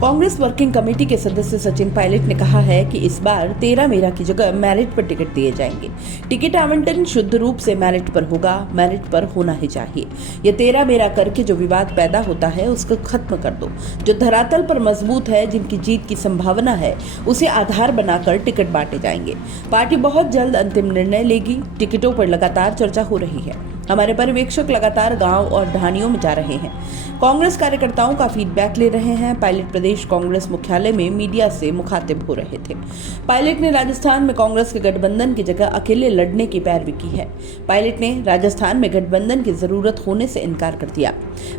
Congress working committee के सदस्य सचिन पायलट ने कहा है कि इस बार तेरा मेरा की जगह मेरिट पर टिकट दिए जाएंगे। टिकट आवंटन शुद्ध रूप से मेरिट पर होगा, मेरिट पर होना ही चाहिए। ये तेरा मेरा करके जो विवाद पैदा होता है उसको खत्म कर दो। जो धरातल पर मजबूत है, जिनकी जीत की संभावना है, उसे आधार बनाकर टिकट बांटे जाएंगे। पार्टी बहुत जल्द अंतिम निर्णय लेगी। टिकटों पर लगातार चर्चा हो रही है। हमारे पर्यवेक्षक लगातार गांव और ढाणियों में जा रहे हैं, कांग्रेस कार्यकर्ताओं का फीडबैक ले रहे हैं। पायलट प्रदेश कांग्रेस मुख्यालय में मीडिया से मुखातिब हो रहे थे। पायलट ने राजस्थान में कांग्रेस के गठबंधन की जगह अकेले लड़ने की पैरवी की है। पायलट ने राजस्थान में गठबंधन की जरूरत होने से इनकार कर दिया।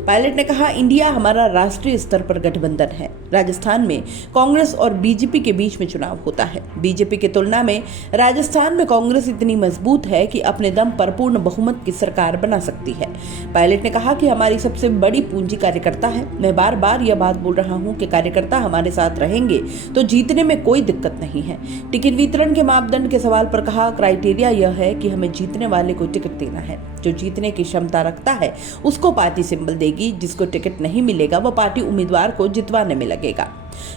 पायलट ने कहा, इंडिया हमारा राष्ट्रीय स्तर पर गठबंधन है। राजस्थान में कांग्रेस और बीजेपी के बीच में चुनाव होता है। बीजेपी की तुलना में राजस्थान में कांग्रेस इतनी मजबूत है कि अपने दम पर पूर्ण बहुमत की सरकार बना सकती है। पायलट ने कहा कि हमारी सबसे बड़ी पूंजी कार्यकर्ता है। मैं बार बार यह बात बोल रहा हूं कि कार्यकर्ता हमारे साथ रहेंगे तो जीतने में कोई दिक्कत नहीं है। टिकट वितरण के मापदंड के सवाल पर कहा, क्राइटेरिया यह है कि हमें जीतने वाले को टिकट देना है। जो जीतने की क्षमता रखता है उसको पार्टी सिंबल देगी। जिसको टिकट नहीं मिलेगा वह पार्टी उम्मीदवार को जितवाने में लगेगा।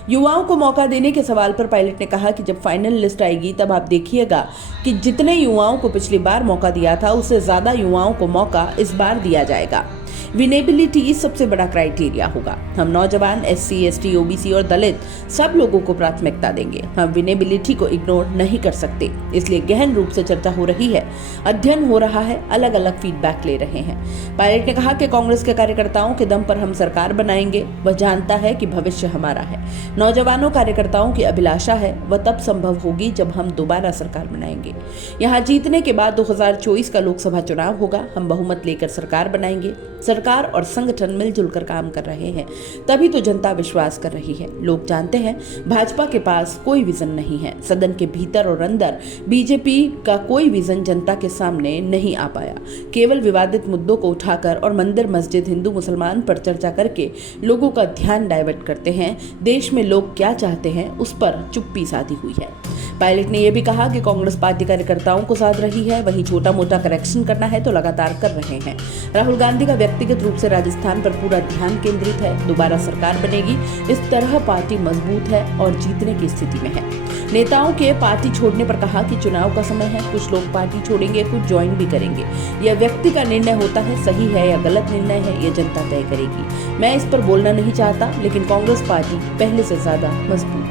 युवाओं को मौका देने के सवाल पर पायलट ने कहा कि जब फाइनल लिस्ट आएगी तब आप देखिएगा कि जितने युवाओं को पिछली बार मौका दिया था उससे ज्यादा युवाओं को मौका इस बार दिया जाएगा। विनेबिलिटी सबसे बड़ा क्राइटेरिया होगा। हम नौजवान, SC, ST, OBC और दलित सब लोगों को प्राथमिकता देंगे। हम विनेबिलिटी को इग्नोर नहीं कर सकते, इसलिए गहन रूप से चर्चा हो रही है, अध्ययन हो रहा है, अलग अलग फीडबैक ले रहे हैं। पायलट ने कहा कि कांग्रेस के कार्यकर्ताओं के दम पर हम सरकार बनाएंगे। वह जानता है कि भविष्य हमारा है। नौजवानों कार्यकर्ताओं की अभिलाषा है, वह तब संभव होगी जब हम दोबारा सरकार बनाएंगे। यहाँ जीतने के बाद 2024 का लोकसभा चुनाव होगा। हम बहुमत लेकर सरकार बनाएंगे। सरकार और संगठन मिलजुल कर काम कर रहे हैं, तभी तो जनता विश्वास कर रही है। लोग जानते हैं भाजपा के पास कोई विजन नहीं है। सदन के भीतर और अंदर बीजेपी का कोई विजन जनता के सामने नहीं आ पाया। केवल विवादित मुद्दों को उठाकर और मंदिर, मस्जिद, हिंदू मुसलमान पर चर्चा करके लोगों का ध्यान डाइवर्ट करते हैं। देश में लोग क्या चाहते हैं उस पर चुप्पी साधी हुई है। पायलट ने यह भी कहा कि कांग्रेस पार्टी कार्यकर्ताओं को साध रही है, वहीं छोटा मोटा करेक्शन करना है तो लगातार कर रहे हैं। राहुल गांधी का व्यक्तिगत रूप से राजस्थान पर पूरा ध्यान केंद्रित है। दोबारा सरकार बनेगी। इस तरह पार्टी मजबूत है और जीतने की स्थिति में है। नेताओं के पार्टी छोड़ने पर कहा कि चुनाव का समय है। कुछ लोग पार्टी छोड़ेंगे, कुछ ज्वाइन भी करेंगे। यह व्यक्ति का निर्णय होता है, सही है या गलत निर्णय है यह जनता तय करेगी। मैं इस पर बोलना नहीं चाहता, लेकिन कांग्रेस पार्टी पहले से ज्यादा मजबूत है।